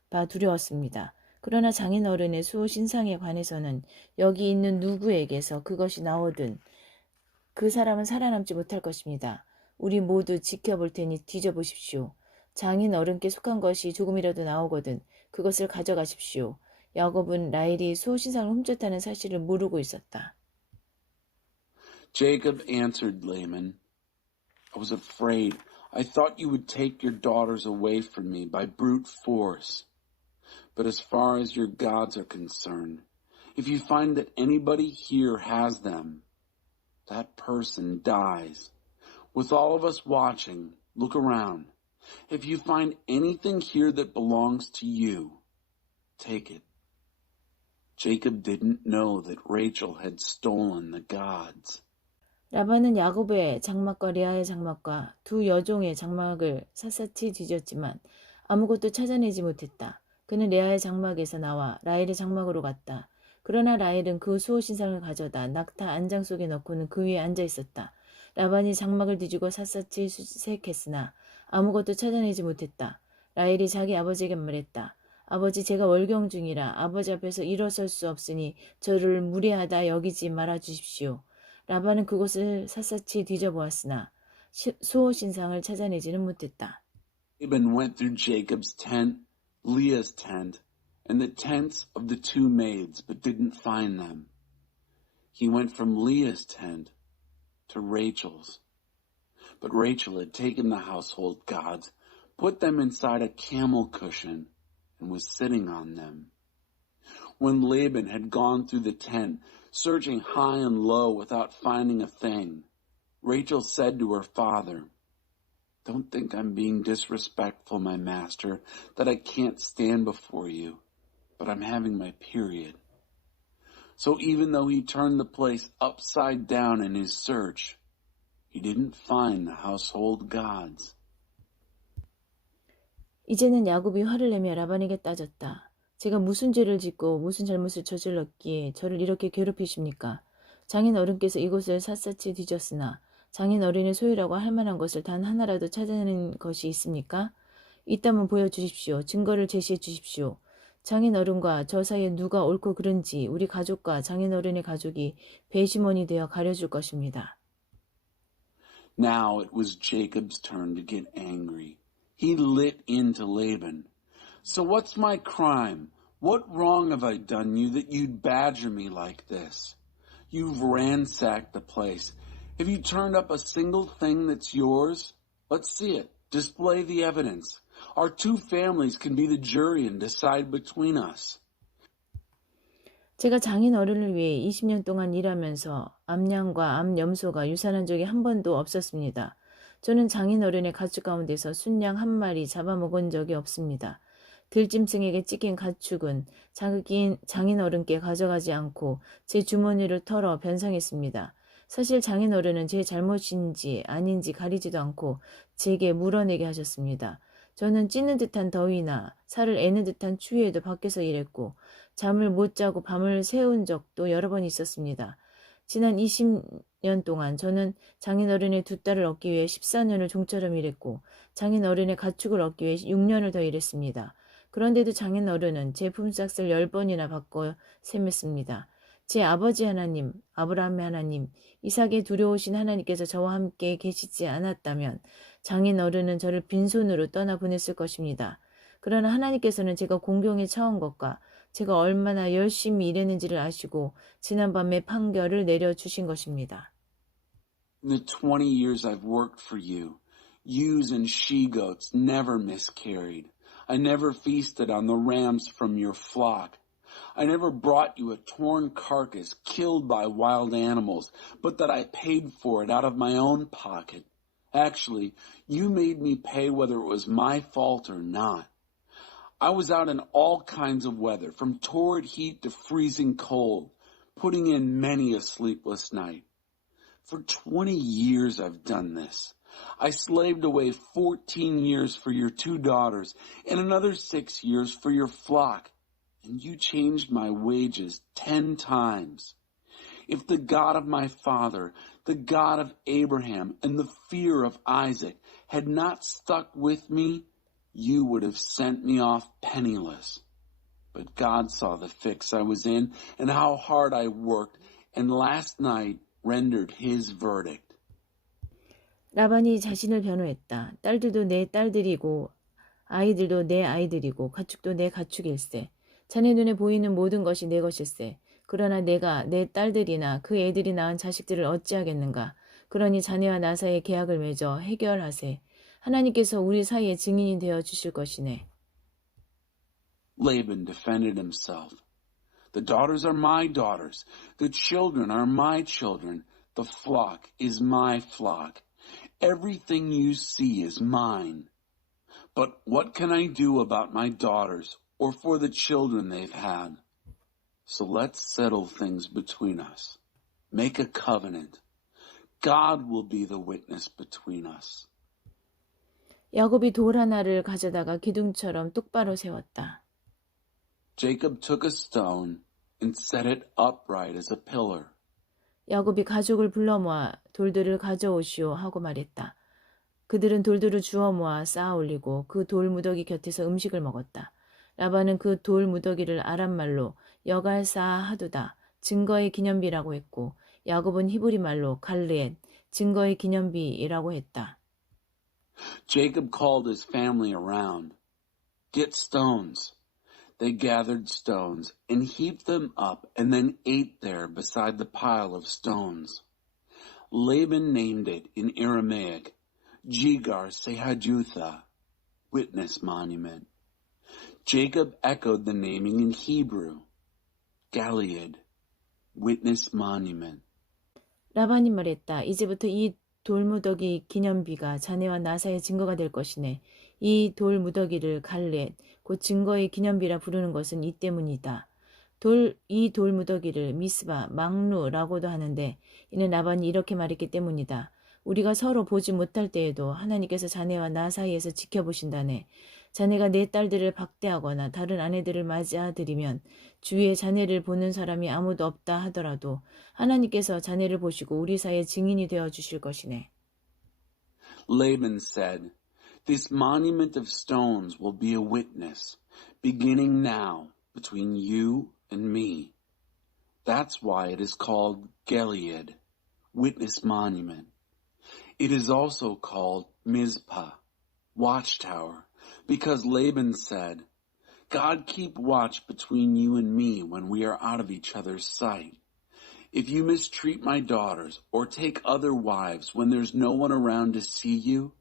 봐 두려웠습니다. 그러나 장인어른의 수호 신상에 관해서는 여기 있는 누구에게서 그것이 나오든 그 사람은 살아남지 못할 것입니다. 우리 모두 지켜볼 테니 뒤져보십시오. 장인어른께 속한 것이 조금이라도 나오거든 그것을 가져가십시오. 야곱은 라헬이 수호 신상을 훔쳤다는 사실을 모르고 있었다. Jacob answered Laban, I was afraid. I thought you would take your daughters away from me by brute force. But as far as your gods are concerned, if you find that anybody here has them, that person dies. With all of us watching, look around. If you find anything here that belongs to you, take it. Jacob didn't know that Rachel had stolen the gods. 라반은 야곱의 장막과 레아의 장막과 두 여종의 장막을 샅샅이 뒤졌지만 아무것도 찾아내지 못했다. 그는 레아의 장막에서 나와 라헬의 장막으로 갔다. 그러나 라헬은 그 수호신상을 가져다 낙타 안장 속에 넣고는 그 위에 앉아 있었다. 라반이 장막을 뒤지고 샅샅이 수색했으나 아무것도 찾아내지 못했다. 라헬이 자기 아버지에게 말했다. 아버지, 제가 월경 중이라 아버지 앞에서 일어설 수 없으니 저를 무례하다 여기지 말아 주십시오. 라반은 그곳을 샅샅이 뒤져보았으나 수호신상을 찾아내지는 못했다. Laban went through Jacob's tent, Leah's tent, and the tents of the two maids, but didn't find them. He went from Leah's tent to Rachel's. But Rachel had taken the household gods, put them inside a camel cushion, and was sitting on them. When Laban had gone through the tent, searching high and low without finding a thing, Rachel said to her father, "Don't think I'm being disrespectful, my master, that I can't stand before you, but I'm having my period." So even though he turned the place upside down in his search, he didn't find the household gods. 이제는 야곱이 화를 내며 라반에게 따졌다. 제가 무슨 죄를 짓고 무슨 잘못을 저질렀기에 저를 이렇게 괴롭히십니까? 장인 어른께서 이곳을 샅샅이 뒤졌으나 장인 어른의 소유라고 할 만한 것을 단 하나라도 찾아낸 것이 있습니까? 있다면 보여주십시오. 증거를 제시해 주십시오. 장인 어른과 저 사이에 누가 옳고 그른지 우리 가족과 장인 어른의 가족이 배심원이 되어 가려줄 것입니다. Now it was Jacob's turn to get angry. He lit into Laban. "So what's my crime? What wrong have I done you that you'd badger me like this? You've ransacked the place. Have you turned up a single thing that's yours? Let's see it. Display the evidence. Our two families can be the jury and decide between us." 제가 장인 어른을 위해 20년 동안 일하면서 암양과 암염소가 유산한 적이 한 번도 없었습니다. 저는 장인 어른의 가축 가운데서 순양 한 마리 잡아먹은 적이 없습니다. 들짐승에게 찢긴 가축은 장인 어른께 가져가지 않고 제 주머니를 털어 변상했습니다. 사실 장인 어른은 제 잘못인지 아닌지 가리지도 않고 제게 물어내게 하셨습니다. 저는 찌는 듯한 더위나 살을 애는 듯한 추위에도 밖에서 일했고 잠을 못 자고 밤을 새운 적도 여러 번 있었습니다. 지난 20년 동안 저는 장인어른의 두 딸을 얻기 위해 14년을 종처럼 일했고 장인어른의 가축을 얻기 위해 6년을 더 일했습니다. 그런데도 장인어른은 제 품삯을 10번이나 바꿔 셈했습니다. 제 아버지 하나님, 아브라함의 하나님, 이삭의 두려우신 하나님께서 저와 함께 계시지 않았다면 장인어른은 저를 빈손으로 떠나보냈을 것입니다. 그러나 하나님께서는 제가 공경에 처한 것과 제가 얼마나 열심히 일했는지를 아시고 지난밤에 판결을 내려주신 것입니다. In the 20 years I've worked for you, ewes and she-goats never miscarried. I never feasted on the rams from your flock. I never brought you a torn carcass killed by wild animals, but that I paid for it out of my own pocket. Actually, you made me pay whether it was my fault or not. I was out in all kinds of weather, from torrid heat to freezing cold, putting in many a sleepless night. For 20 years I've done this. I slaved away 14 years for your 2 daughters and another 6 years for your flock, and you changed my wages 10 times. If the God of my father, the God of Abraham, and the fear of Isaac had not stuck with me, you would have sent me off penniless. But God saw the fix I was in and how hard I worked, and last night rendered his verdict. 라반이 자신을 변호했다. 딸들도 내 딸들이고 아이들도 내 아이들이고 가축도 내 가축일세. 자네 눈에 보이는 모든 것이 내 것일세. 그러나 내가 내 딸들이나 그 애들이 낳은 자식들을 어찌하겠는가. 그러니 자네와 나 사이에 계약을 맺어 해결하세. 하나님께서 우리 사이에 증인이 되어 주실 것이네. Laban defended himself. The daughters are my daughters. The children are my children. The flock is my flock. Everything you see is mine. But what can I do about my daughters or for the children they've had? So let's settle things between us. Make a covenant. God will be the witness between us. 야곱이 돌 하나를 가져다가 기둥처럼 똑바로 세웠다. Jacob took a stone and set it upright as a pillar. 야곱이 가족을 불러 모아 돌들을 가져오시오 하고 말했다. 그들은 돌들을 주워 모아 쌓아 올리고 그 돌 무더기 곁에서 음식을 먹었다. 라반은 그 돌 무더기를 아람말로 여갈사 하두다, 증거의 기념비라고 했고, 야곱은 히브리 말로 갈르엣, 증거의 기념비라고 했다. Jacob called his family around. Get stones. They gathered stones and heaped them up and then ate there beside the pile of stones. Laban named it in Aramaic, Jigar Sehajutha, witness monument. Jacob echoed the naming in Hebrew, Gilead, witness monument. 라반이 말했다. 이제부터 이 돌무더기 기념비가 자네와 나사의 증거가 될 것이네. 이 돌무더기를 갈렛, 곧 증거의 기념비라 부르는 것은 이 때문이다. 이 돌무더기를 미스바, 망루라고도 하는데 이는 라반이 이렇게 말했기 때문이다. 우리가 서로 보지 못할 때에도 하나님께서 자네와 나 사이에서 지켜보신다네. 자네가 내 딸들을 박대하거나 다른 아내들을 맞이하들이면 주위에 자네를 보는 사람이 아무도 없다 하더라도 하나님께서 자네를 보시고 우리 사이의 증인이 되어 주실 것이네. Laban said, This monument of stones will be a witness, beginning now, between you and me. That's why it is called Gilead, witness monument. It is also called Mizpah, watchtower, because Laban said, God keep watch between you and me when we are out of each other's sight. If you mistreat my daughters or take other wives when there's no one around to see you,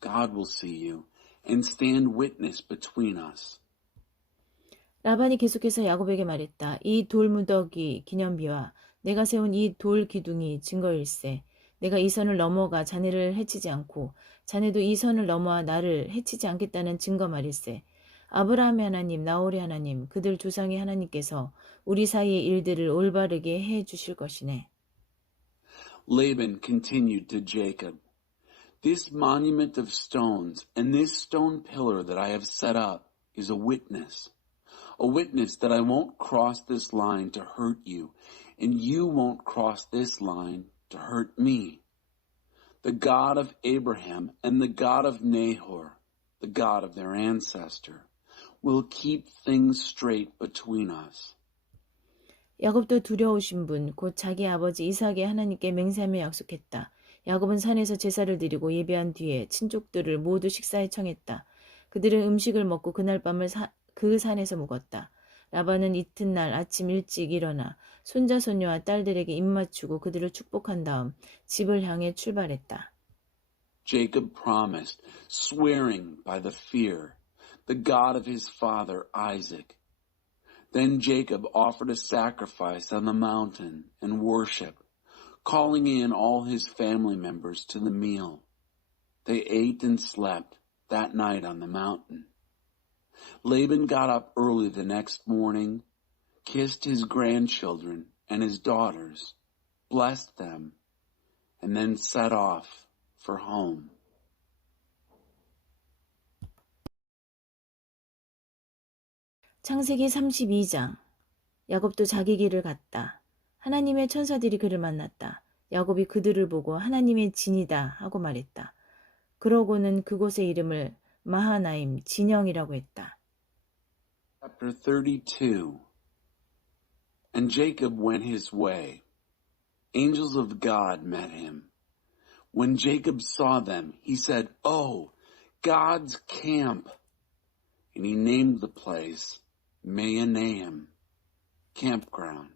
God will see you and stand witness between us. 라반이 계속해서 야곱에게 말했다. 이 돌무더기 기념비와 내가 세운 이 돌 기둥이 증거일세. 내가 이 선을 넘어가 자네를 해치지 않고 자네도 이 선을 넘어와 나를 해치지 않겠다는 증거 말일세. 아브라함의 하나님, 나홀의 하나님, 그들 조상의 하나님께서 우리 사이의 일들을 올바르게 해 주실 것이네. Laban continued to Jacob, This monument of stones and this stone pillar that I have set up is a witness that I won't cross this line to hurt you, and you won't cross this line to hurt me. The God of Abraham and the God of Nahor, the God of their ancestor, will keep things straight between us. 야곱도 두려우신 분, 곧 자기 아버지 이삭의 하나님께 맹세하며 약속했다. 야곱은 산에서 제사를 드리고 예배한 뒤에 친족들을 모두 식사에 청했다. 그들은 음식을 먹고 그날 밤을 그 산에서 묵었다. 라반은 이튿날 아침 일찍 일어나 손자 손녀와 딸들에게 입맞추고 그들을 축복한 다음 집을 향해 출발했다. Jacob promised, swearing by the fear, the God of his father Isaac. Then Jacob offered a sacrifice on the mountain and worship, calling in all his family members to the meal. They ate and slept that night on the mountain. Laban got up early the next morning, kissed his grandchildren and his daughters, blessed them, and then set off for home. 창세기 32장. 야곱도 자기 길을 갔다. 하나님의 천사들이 그를 만났다. 야곱이 그들을 보고 하나님의 진이다 하고 말했다. 그러고는 그곳의 이름을 마하나임, 진영이라고 했다. Chapter 32. And Jacob went his way. Angels of God met him. When Jacob saw them, he said, Oh, God's camp. And he named the place Mahanaim, campground.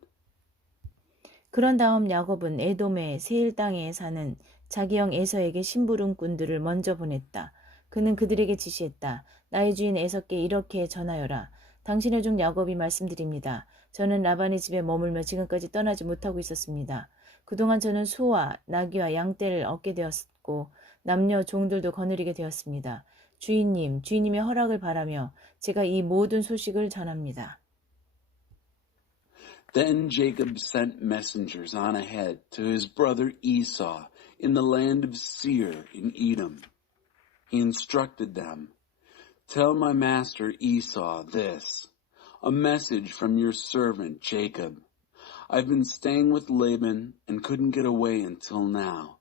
그런 다음 야곱은 에돔의 세일 땅에 사는 자기 형 에서에게 심부름꾼들을 먼저 보냈다. 그는 그들에게 지시했다. 나의 주인 에서께 이렇게 전하여라. 당신의 종 야곱이 말씀드립니다. 저는 라반의 집에 머물며 지금까지 떠나지 못하고 있었습니다. 그동안 저는 소와 나귀와 양떼를 얻게 되었고 남녀 종들도 거느리게 되었습니다. 주인님의 허락을 바라며 제가 이 모든 소식을 전합니다. Then Jacob sent messengers on ahead to his brother Esau in the land of Seir in Edom. He instructed them, "Tell my master Esau this, a message from your servant Jacob. I've been staying with Laban and couldn't get away until now.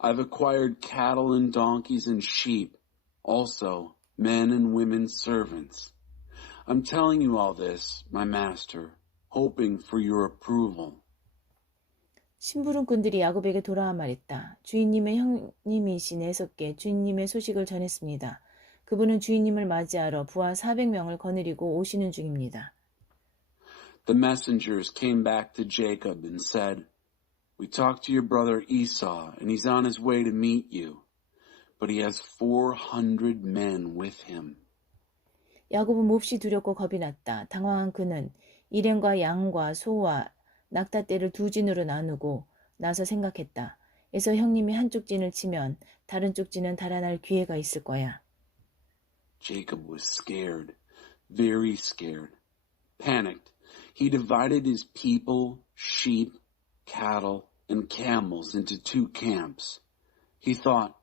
I've acquired cattle and donkeys and sheep, also men and women servants. I'm telling you all this, my master, hoping for your approval." 심부름꾼들이 야곱에게 돌아와 말했다. 주인님의 형님이신 에서께 주인님의 소식을 전했습니다. 그분은 주인님을 맞이하러 부하 400명을 거느리고 오시는 중입니다. The messengers came back to Jacob and said, "We talked to your brother Esau, and he's on his way to meet you, but he has 400 men with him." 야곱은 몹시 두렵고 겁이 났다. 당황한 그는 일행과 양과 소와 낙타떼를 두 진으로 나누고 나서 생각했다. 에서 형님이 한쪽 진을 치면 다른 쪽 진은 달아날 기회가 있을 거야. Jacob was scared, very scared. Panicked, he divided his people, sheep, cattle, and camels into two camps. He thought,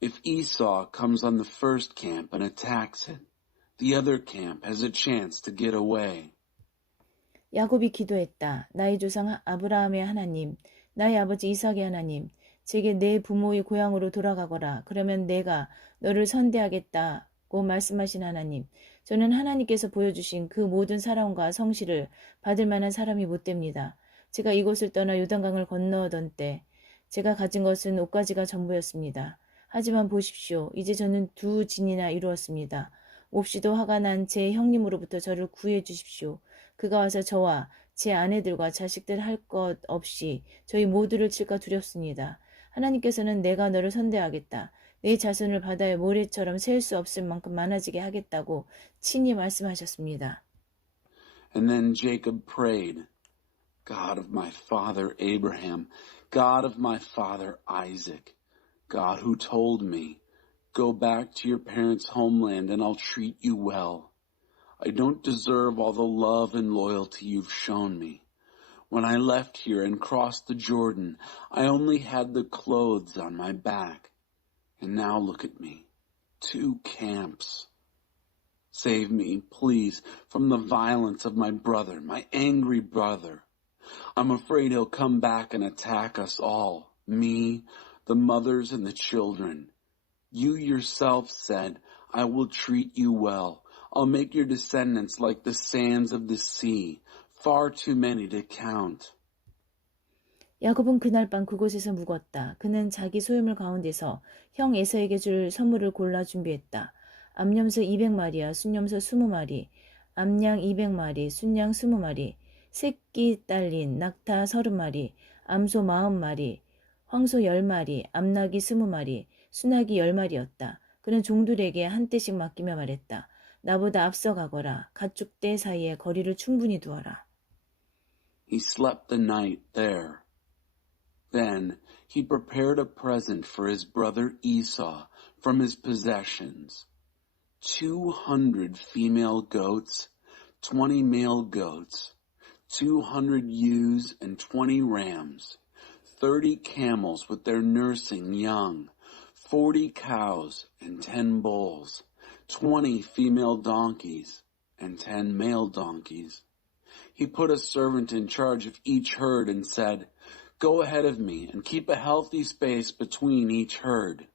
if Esau comes on the first camp and attacks it, the other camp has a chance to get away. 야곱이 기도했다. 나의 조상 아브라함의 하나님, 나의 아버지 이삭의 하나님, 제게 내 부모의 고향으로 돌아가거라. 그러면 내가 너를 선대하겠다고 말씀하신 하나님, 저는 하나님께서 보여주신 그 모든 사랑과 성실을 받을 만한 사람이 못 됩니다. 제가 이곳을 떠나 요단강을 건너던 때 제가 가진 것은 옷가지가 전부였습니다. 하지만 보십시오. 이제 저는 두 진이나 이루었습니다. 몹시도 화가 난 제 형님으로부터 저를 구해 주십시오. 그가 와서 저와 제 아내들과 자식들 할 것 없이 저희 모두를 칠까 두렵습니다. 하나님께서는 내가 너를 선대하겠다. 내 자손을 바다의 모래처럼 셀 수 없을 만큼 많아지게 하겠다고 친히 말씀하셨습니다. And then Jacob prayed, "God of my father Abraham, God of my father Isaac, God who told me, go back to your parents' homeland and I'll treat you well. I don't deserve all the love and loyalty you've shown me. When I left here and crossed the Jordan, I only had the clothes on my back. And now look at me, 2 camps. Save me, please, from the violence of my brother, my angry brother. I'm afraid he'll come back and attack us all, me, the mothers and the children. You yourself said, I will treat you well. I'll make your descendants like the sands of the sea, far too many to count." 야곱은 그날 밤 그곳에서 묵었다. 그는 자기 소유물 가운데서 형 에서에게 줄 선물을 골라 준비했다. 암염소 200마리와 순염소 20마리, 암양 200마리, 순양 20마리, 새끼 딸린 낙타 30마리, 암소 40마리, 황소 10마리, 암나귀 20마리, 순나귀 10마리였다. 그는 종들에게 한 떼씩 맡기며 말했다. 나보다 앞서가거라. 가축대 사이에 거리를 충분히 두어라. He slept the night there. Then he prepared a present for his brother Esau from his possessions. 200 female goats, 20 male goats, 200 ewes and 20 rams, 30 camels with their nursing young, 40 cows and 10 bulls, 20 female donkeys and 10 male donkeys. He put a servant in charge of each herd and said, "Go ahead of me and keep a healthy space between each herd."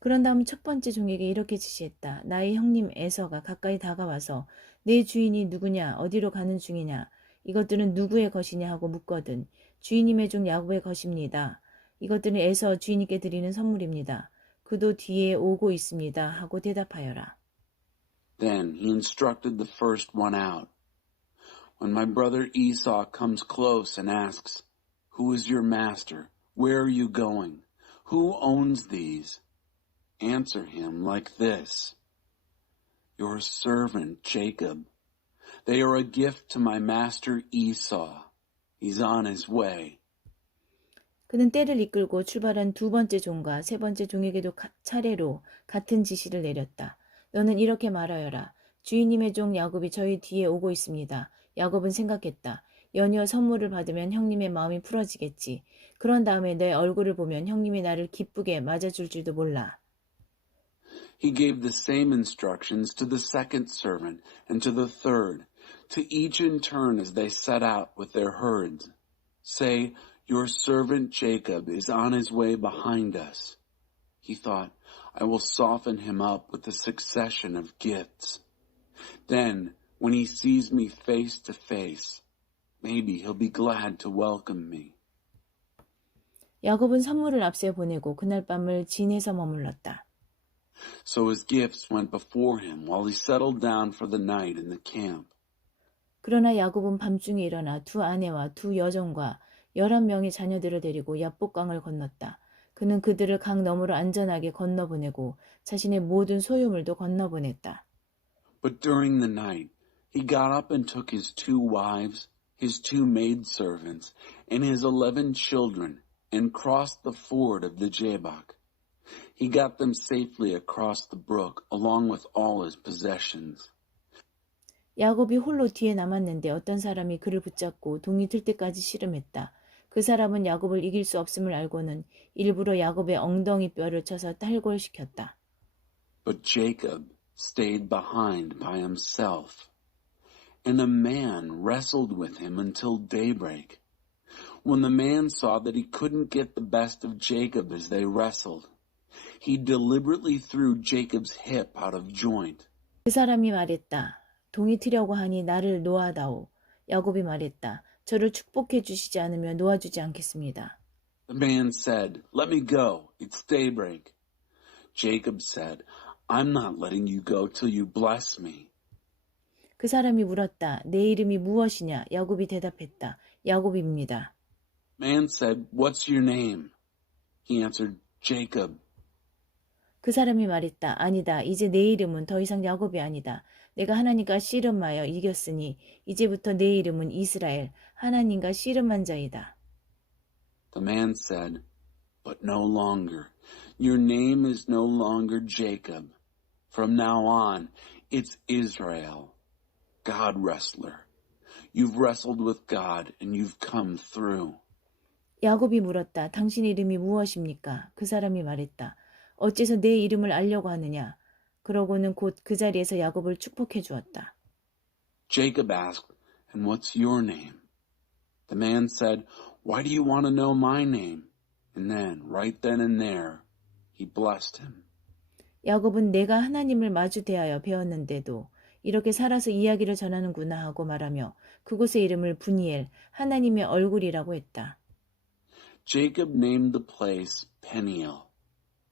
그런 다음 첫 번째 종에게 이렇게 지시했다. 나의 형님 에서가 가까이 다가와서 내 주인이 누구냐, 어디로 가는 중이냐, 이것들은 누구의 것이냐 하고 묻거든. 주인님의 종 야곱의 것입니다. 이것들은 에서 주인님께 드리는 선물입니다. 그도 뒤에 오고 있습니다 하고 대답하여라. Then he instructed the first one out. "When my brother Esau comes close and asks, 'Who is your master? Where are you going? Who owns these?' answer him like this: 'Your servant Jacob. They are a gift to my master Esau. He's on his way.'" 그는 떼를 이끌고 출발한 두 번째 종과 세 번째 종에게도 차례로 같은 지시를 내렸다. 너는 이렇게 말하여라. 주인님의 종 야곱이 저희 뒤에 오고 있습니다. 야곱은 생각했다. 연이어 선물을 받으면 형님의 마음이 풀어지겠지. 그런 다음에 내 얼굴을 보면 형님이 나를 기쁘게 맞아줄 줄도 몰라. He gave the same instructions to the second servant and to the third, to each in turn as they set out with their herds. Say, your servant Jacob is on his way behind us. He thought, I will soften him up with a succession of gifts. Then, when he sees me face to face, maybe he'll be glad to welcome me. 야곱은 선물을 앞세 보내고 그날 밤을 진에서 머물렀다. So his gifts went before him while he settled down for the night in the camp. 그러나 야곱은 밤중에 일어나 두 아내와 두 여종과 11명의 자녀들을 데리고 야복강을 건넜다. 그는 그들을 강 너머로 안전하게 건너보내고 자신의 모든 소유물도 건너보냈다. But during the night, he got up and took his 2 wives, his 2 maidservants, and his 11 children, and crossed the ford of the Jabbok. He got them safely across the brook, along with all his possessions. 야곱이 홀로 뒤에 남았는데 어떤 사람이 그를 붙잡고 동이 들 때까지 씨름했다. 그 사람은 야곱을 이길 수 없음을 알고는 일부러 야곱의 엉덩이 뼈를 쳐서 탈골시켰다. But Jacob stayed behind by himself, and a man wrestled with him until daybreak. When the man saw that he couldn't get the best of Jacob as they wrestled, he deliberately threw Jacob's hip out of joint. 그 사람이 말했다. 동이 트려고 하니 나를 놓아다오. 야곱이 말했다. 저를 축복해 주시지 않으면 놓아주지 않겠습니다. The man said, Let me go. It's daybreak. Jacob said, I'm not letting you go till you bless me. 그 사람이 물었다. 내 이름이 무엇이냐? 야곱이 대답했다. 야곱입니다. Man said, What's your name? He answered, Jacob. 그 사람이 말했다. 아니다. 이제 내 이름은 더 이상 야곱이 아니다. 내가 하나님과 씨름하여 이겼으니 이제부터 내 이름은 이스라엘, 하나님과 씨름한 자이다. The man said, But no longer. Your name is no longer Jacob. From now on, it's Israel, God wrestler. You've wrestled with God and you've come through. 야곱이 물었다. 당신 이름이 무엇입니까? 그 사람이 말했다. 어째서 내 이름을 알려고 하느냐? 그러고는 곧 그 자리에서 야곱을 축복해 주었다. Jacob asked, And what's your name? The man said, Why do you want to know my name? And then and there, he blessed him. 야곱은 내가 하나님을 마주 대하여 배웠는데도 이렇게 살아서 이야기를 전하는구나 하고 말하며 그곳의 이름을 브니엘, 하나님의 얼굴이라고 했다. Jacob named the place Peniel,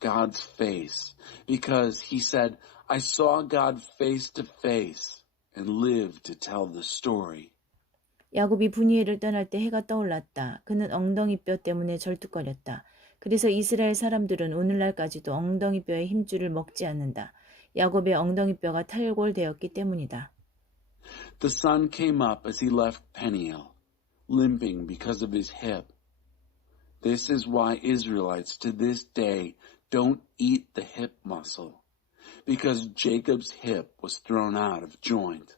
God's face, because he said, I saw God face to face and lived to tell the story. 야곱이 브니엘을 떠날 때 해가 떠올랐다. 그는 엉덩이뼈 때문에 절뚝거렸다. 그래서 이스라엘 사람들은 오늘날까지도 엉덩이뼈의 힘줄을 먹지 않는다. 야곱의 엉덩이뼈가 탈골되었기 때문이다. The sun came up as he left Peniel, limping because of his hip. This is why Israelites to this day don't eat the hip muscle, because Jacob's hip was thrown out of joint.